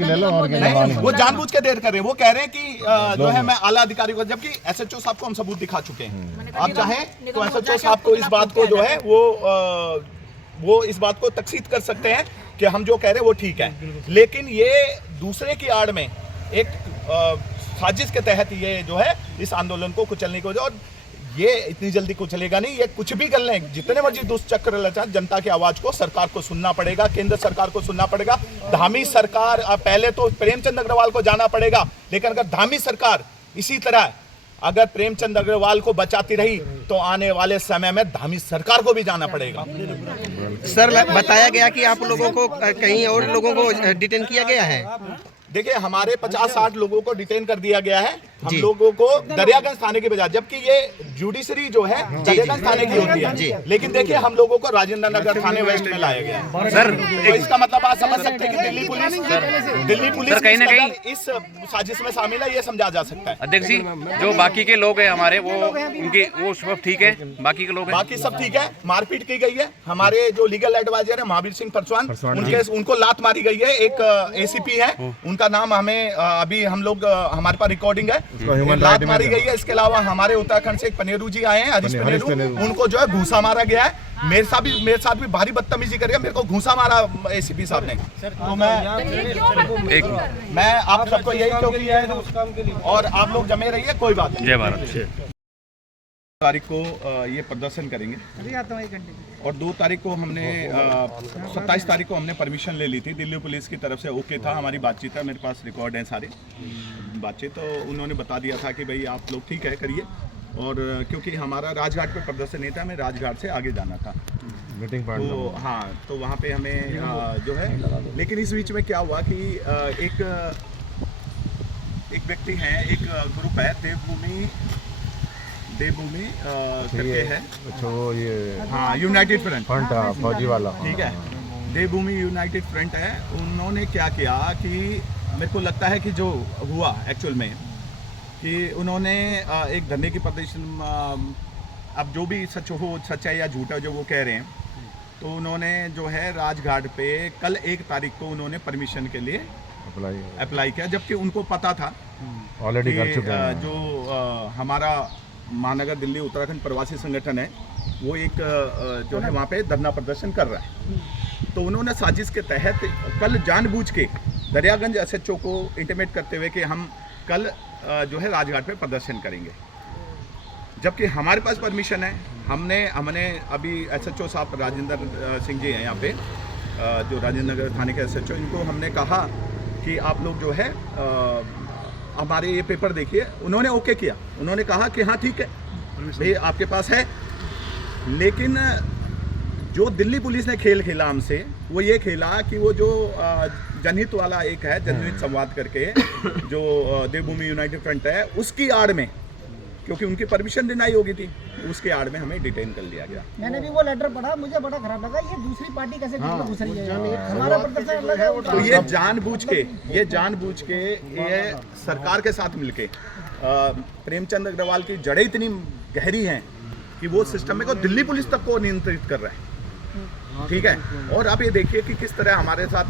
वो जानबूझ के देर कर रहे हैं। वो कह रहे हैं कि जो है मैं आला अधिकारी को, जबकि एसएचओ साहब को हम सबूत दिखा चुके हैं। आप चाहें तो एसएचओ साहब को इस बात को जो है वो इस बात को तकसीद कर सकते हैं कि हम जो कह रहे हैं वो ठीक है, लेकिन ये दूसरे की आड़ में एक साजिश के तहत ये जो है इस आंदोलन को कुचलने को, और ये इतनी जल्दी कुचलेगा नहीं। ये कुछ भी कर लें, जितने मर्जी दुष्चक्र लचा, जनता की आवाज को सरकार को सुनना पड़ेगा, केंद्र सरकार को सुनना पड़ेगा। धामी सरकार, पहले तो प्रेमचंद अग्रवाल को जाना पड़ेगा, लेकिन अगर धामी सरकार इसी तरह अगर प्रेमचंद अग्रवाल को बचाती रही तो आने वाले समय में धामी सरकार को भी जाना पड़ेगा। सर, बताया गया कि आप लोगों को कहीं और लोगों को डिटेन किया गया है। देखिए, हमारे 50-60 लोगों को डिटेन कर दिया गया है, हम लोगों को दरियागंज थाने के बजाय, जबकि ये जुडिशरी जो है दरियागंज थाने की होती है, लेकिन देखिए हम लोगों को राजेंद्र नगर थाने वेस्ट में लाया गया है। सर, तो इसका मतलब आप समझ सकते हैं कि दिल्ली पुलिस कहीं ना कहीं इस साजिश में शामिल है, ये समझा जा सकता है। अध्यक्ष जी, जो बाकी के लोग हैं हमारे, वो सब ठीक है, बाकी के लोग हैं, बाकी सब ठीक है। मारपीट की गई है, हमारे जो लीगल एडवाइजर है महावीर सिंह परसवान, उनको लात मारी गई है। एक एसीपी है, उनका नाम हमें अभी हम लोग हमारे पास रिकॉर्डिंग है, लात मारी गई है। इसके अलावा हमारे उत्तराखंड से एक पनेरू जी आए हैं, हरीश पनेरू, उनको जो है घूसा मारा गया है। मेरे साथ भी भारी बदतमीजी कर, मेरे को घूसा मारा एसीपी साहब ने। तो मैं आप सबको यही क्योंकि है, और आप लोग जमे रहिए, कोई बात नहीं। जय भारत। तारीख को ये प्रदर्शन करेंगे, और 2 तारीख को हमने 27 तारीख को हमने परमिशन ले ली थी दिल्ली पुलिस की तरफ से। ओके था, हमारी बातचीत है, मेरे पास रिकॉर्ड है सारे बातचीत। तो उन्होंने बता दिया था कि भाई आप लोग ठीक है करिए, और क्योंकि हमारा राजघाट पे प्रदर्शन नहीं था, हमें राजघाट से आगे जाना था मीटिंग पॉइंट। तो हाँ, तो वहाँ पे हमें जो है, लेकिन इस बीच में क्या हुआ कि एक व्यक्ति है, एक ग्रुप है देवभूमि करके है, वो ये हाँ यूनाइटेड फ्रंट फौजी वाला, ठीक है, देवभूमि यूनाइटेड फ्रंट है। उन्होंने क्या किया कि मेरे को लगता है कि जो हुआ एक्चुअल में कि उन्होंने एक धरने की प्रदर्शन, अब जो भी सच है या झूठा जो वो कह रहे हैं, तो उन्होंने जो है राजघाट पे कल 1 तारीख को उन्होंने परमिशन के लिए अप्लाई किया, जबकि उनको पता था ऑलरेडी कर चुके हैं। जो हमारा महानगर दिल्ली उत्तराखंड प्रवासी संगठन है, वो एक जो है वहाँ पे धरना प्रदर्शन कर रहा है। तो उन्होंने साजिश के तहत कल जानबूझ के दरियागंज एसएचओ को इंटीमेट करते हुए कि हम कल जो है राजघाट पे प्रदर्शन करेंगे, जबकि हमारे पास परमिशन है। हमने अभी एसएचओ साहब राजेंद्र सिंह जी हैं यहाँ पे, जो राजेंद्र नगर थाने के एसएचओ, इनको हमने कहा कि आप लोग जो है हमारे ये पेपर देखिए। उन्होंने ओके किया, उन्होंने कहा कि हाँ ठीक है भाई आपके पास है। लेकिन जो दिल्ली पुलिस ने खेल खेला हमसे, वो ये खेला कि वो जो जनहित वाला एक है, जनहित संवाद करके जो देवभूमि यूनाइटेड फ्रंट है, उसकी आड़ में, क्योंकि उनकी परमिशन डिनाई होगी थी, उसके आड़ में हमें डिटेन कर लिया गया। मैंने भी वो लेटर पढ़ा, मुझे बड़ा खराब लगा। ये दूसरी पार्टी कैसे घुस रही है, हमारा प्रदर्शन अलग है। तो ये जानबूझ के ये सरकार के साथ मिलके प्रेमचंद अग्रवाल की जड़ें इतनी गहरी हैं कि वो सिस्टम को दिल्ली पुलिस तक को नियंत्रित कर रहा है, ठीक है। और आप ये देखिए कि किस तरह हमारे साथ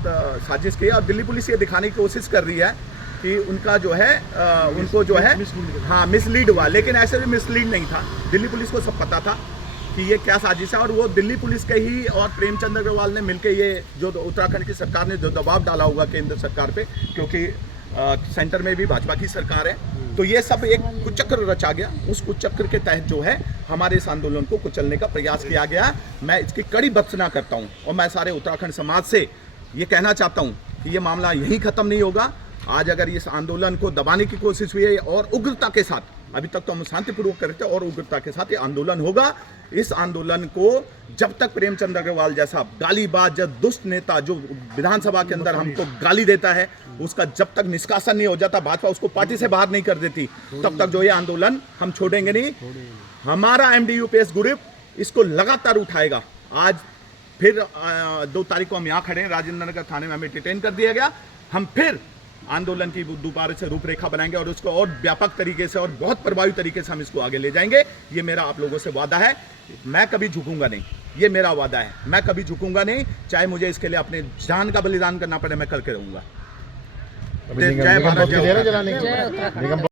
साजिश की, और दिल्ली पुलिस ये दिखाने की कोशिश कर रही है कि उनका जो है उनको जो है हाँ मिसलीड हुआ, लेकिन ऐसे भी मिसलीड नहीं था। दिल्ली पुलिस को सब पता था कि ये क्या साजिश है, और वो दिल्ली पुलिस के ही और प्रेमचंद अग्रवाल ने मिलकर ये जो उत्तराखंड की सरकार ने जो दबाव डाला होगा केंद्र सरकार पे, क्योंकि सेंटर में भी भाजपा की सरकार है, तो ये सब एक कुचक्र रचा गया। उस कुचक्र के तहत जो है हमारे इस आंदोलन को कुचलने का प्रयास किया गया। मैं इसकी कड़ी भर्त्सना करता हूँ, और मैं सारे उत्तराखंड समाज से ये कहना चाहता हूँ कि ये मामला यहीं ख़त्म नहीं होगा। आज अगर इस आंदोलन को दबाने की कोशिश हुई है, और उग्रता के साथ, अभी तक तो हम शांतिपूर्वक कर रहे थे, और उग्रता के साथ ये आंदोलन होगा। इस आंदोलन को जब तक प्रेमचंद अग्रवाल जैसा गालीबाज दुष्ट नेता जो विधानसभा के अंदर हमको गाली देता है, उसका जब तक निष्कासन नहीं हो जाता, भाजपा उसको पार्टी से बाहर नहीं कर देती, तब तक जो ये आंदोलन हम छोड़ेंगे नहीं। हमारा MDUPS ग्रुप इसको लगातार उठाएगा। आज फिर 2 तारीख को हम यहाँ खड़े हैं, राजेंद्र नगर थाने में हमें डिटेन कर दिया गया। हम फिर आंदोलन की दोबारा से रूपरेखा बनाएंगे, और उसको और व्यापक तरीके से और बहुत प्रभावी तरीके से हम इसको आगे ले जाएंगे। ये मेरा आप लोगों से वादा है, मैं कभी झुकूंगा नहीं, ये मेरा वादा है, मैं कभी झुकूंगा नहीं। चाहे मुझे इसके लिए अपने जान का बलिदान करना पड़े, मैं करके रहूंगा। जय भारत जय उत्तराखंड।